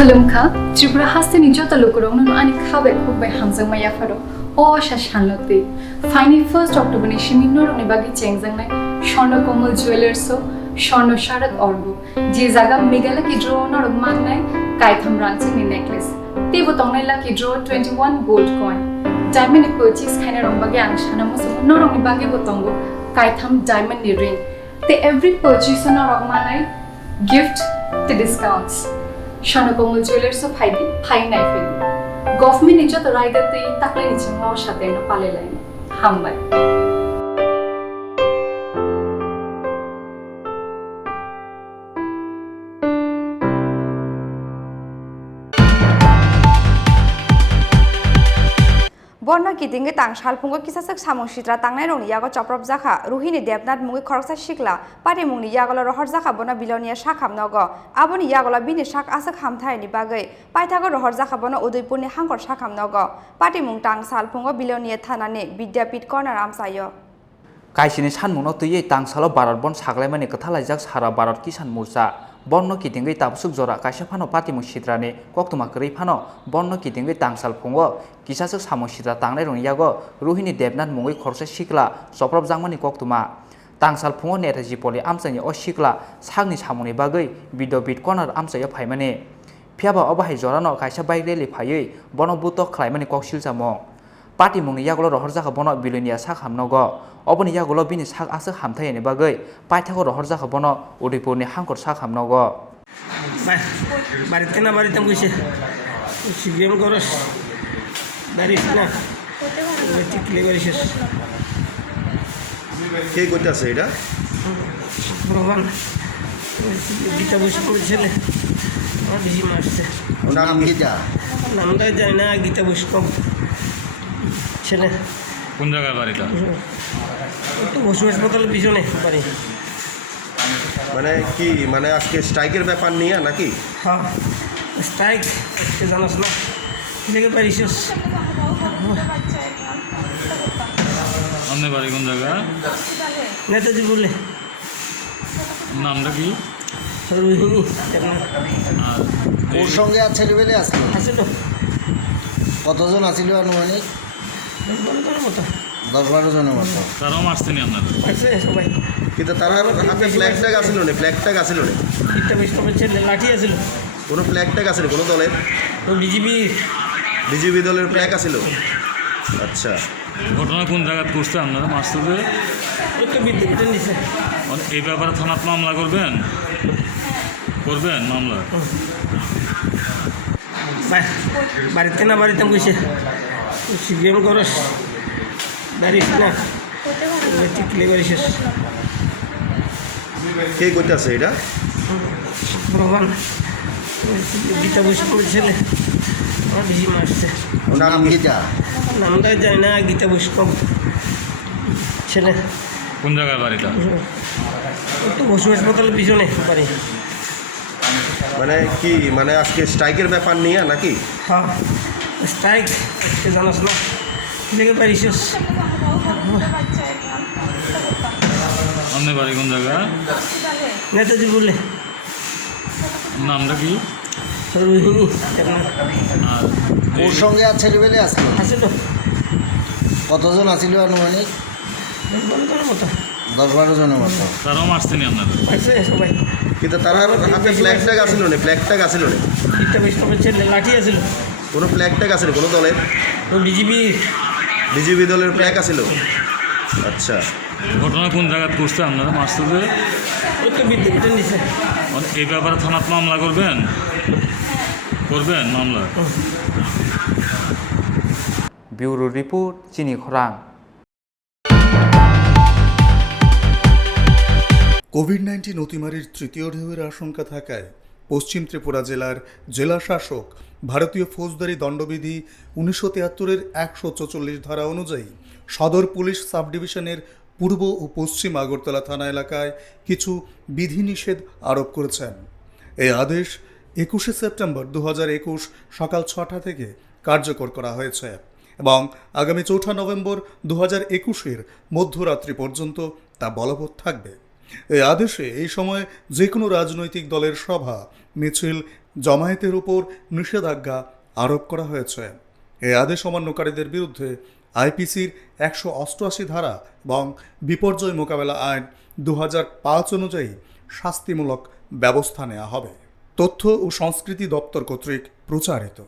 खुलुमखा त्रिपुरा हास्तेनि जता लोकरंनो आनि खाबाय खुबाय हामजों माया फारो अशा शानलते फाइनि 1 अक्टोबरनि शिमिनोरनि बागि चेंजंनाय स्वर्ण कमल ज्वेलर्सो स्वर्ण शारद अर्ग जे जागा मेघालय की ड्र नर मांगनाय कायथम रांचंनि नेकलेस तेबो तंगनाय लाकी ड्र 21 गोल्ड कॉइन डायमंड पर्चेस खाने रंग बागि आं शानामो नरंनि बागि बतंगो कायथम डायमंड नि रिंग ते एवरी पर्चेस नरंग मानाय गिफ्ट ते डिस्काउंट्स स्वर्ण कमल ज्वेलर्स फाइदि फाइनाय फेलि गभर्नमेन्ट निजत रायदाते ताकले निचंग साथे न पालेलायनो हामबाय बन्न किदिंगे तां सालफुंगो किसासक सामं सित्रा तांनाय रंनि यागो चप्रब जाखा रुहिनि देबनाथ मुंगै खरकसा सिखला पारि मुंनि यागला रहर जाखा बना बिलनिया साखाम नगो आबनि यागला बिनि साक आसक हामथायनि बागै पाइथागो रहर जाखा बना उदयपुरनि हांकर साखाम नगो पाति मुं तां सालफुंगो बिलनिया थानानि विद्यापीठ कर्नार आमसायो काइसिनि सानमुंनो तुयै तांसालो भारत बन साग्लायमानि कथालायजाक सारा भारत किसान मोर्चा बन्न किदिंगै ताबसुक जरा काइसा फानो पातिमु सित्रानि कक्तमा करै फानो बन्न किदिंगै तांसाल फुंगो किसासक सामु सित्रा तांनाय रंयागो रुहिनि देबनाथ मुंगै खरसे सिखला सप्रब जांमानि कक्तमा तांसाल फुंगो नेताजी पलि आमसानि अ सिखला सागनि सामुनि बागै विद्यापीठ कर्नार आमसायो फायमानि फियाबा अबाहाय जरानो काइसा बाइक रेलि फायै बन बुतो खलायमानि ककसिल जामो पार्टी मुंनि यागलो रहर जाखा बनो बिलनिया साक हामनगो अबनि यागलो बिनि साक आसक हामथायनि बागै पाइथागो रहर जाखा बनो उदयपुरनि हांकर साक हामनगो বাড়িতে না বাড়িতে বসে সিবিএম করস দাঁড়িস না টিকলে করিস কে করতেছে এটা ভগবান গীতা বসে ছেলে আমার বেশি মারছে নাম গীতা নামটা জানি না গীতা বৈষ্ণব ছেলে কোন জায়গায় বাড়িটা একটু বসু হাসপাতালের পিছনে বাড়ি মানে কি মানে আজকে স্ট্রাইকের ব্যাপার নিয়ে নাকি হ্যাঁ স্ট্রাইক আজকে জানাস না দেখে পারিস আপনার বাড়ি কোন জায়গা নেতাজি বললে নামটা কি রোহিণী আর ওর সঙ্গে আর ছেলেবেলে আসলো আসিল কতজন আসিল আনুমানিক 10-12 মতো 10-12 জনের মতো তারাও মারছেনি আপনাদের আছে সবাই কিন্তু তার হাতে ফ্ল্যাগ ট্যাগ আসিল না ফ্ল্যাগ ট্যাগ আসিল না গীতা বৈষ্ণবের ছেলে লাঠি আসিল কোনো ফ্ল্যাগ ট্যাগ আসিল কোনো দলের ও বিজেপি দলের ফ্ল্যাগ আসিল আচ্ছা ঘটনা কোন জায়গায় করছে আপনারা মারছে একটু বিদ্যুৎ নিছে এই ব্যাপারে থানাত মামলা করবেন মামলা বাড়িতে না বাড়িতে বসে সিবিএম করস দাঁড়িস না টিকলে করিস কে করতেছে এটা ভগবান গীতা বৈষ্ণবের ছেলে আমার বেশি মারছে নাম গীতা নামটা জানি না গীতা বৈষ্ণব ছেলে কোন জায়গায় বাড়িটা একটু বসু হাসপাতালের পিছনে বাড়ি মানে কি মানে আজকে স্ট্রাইকের ব্যাপার নিয়ে নাকি হ্যাঁ স্ট্রাইক আজকে জানাস না দেখে পারিস আপনার বাড়ি কোন জায়গা নেতাজি বললে নামটা কি রোহিণী আর ওর সঙ্গে আর ছেলেবেলে আসলো আসিল কতজন আসিল আনুমানিক 10-12 মতো 10-12 জনের মতো তারাও মারছেনি আপনাদের আছে সবাই কিন্তু তার হাতে ফ্ল্যাগ ট্যাগ আসিল না ফ্ল্যাগ ট্যাগ আসিল না গীতা বৈষ্ণবের ছেলে লাঠি আসিল কোনো ফ্ল্যাগ ট্যাগ আসিল কোনো দলের ও বিজেপি দলের ফ্ল্যাগ আসিল আচ্ছা ঘটনা কোন জায়গায় করছে আপনারা মারছে একটু বিদ্যুৎ নিছে এই ব্যাপারে থানাত মামলা করবেন মামলা ব্যুরো রিপোর্ট চিনি খরাং কোভিড-19 অতিমারির তৃতীয় ঢেউয়ের আশঙ্কা থাকায় পশ্চিম ত্রিপুরা জেলার জেলা শাসক ভারতীয় ফৌজদারি দণ্ডবিধি 1973-এর 144 ধারা অনুযায়ী সদর পুলিশ সাব ডিভিশনের পূর্ব ও পশ্চিম আগরতলা থানা এলাকায় কিছু বিধিনিষেধ আরোপ করেছেন। এই আদেশ 21 সেপ্টেম্বর 2021 সকাল 6টা থেকে কার্যকর করা হয়েছে এবং আগামী 4 নভেম্বর 2021-এর মধ্যরাত্রি পর্যন্ত তা বলবৎ থাকবে। এই আদেশে এই সময় যে কোনো রাজনৈতিক দলের সভা মিছিল জমায়েতের উপর নিষেধাজ্ঞা আরোপ করা হয়েছে। এই আদেশ অমান্যকারীদের বিরুদ্ধে আইপিসির 188 ধারা এবং বিপর্যয় মোকাবেলা আইন 2005 অনুযায়ী শাস্তিমূলক ব্যবস্থা নেওয়া হবে। তথ্য ও সংস্কৃতি দপ্তর কর্তৃক প্রচারিত।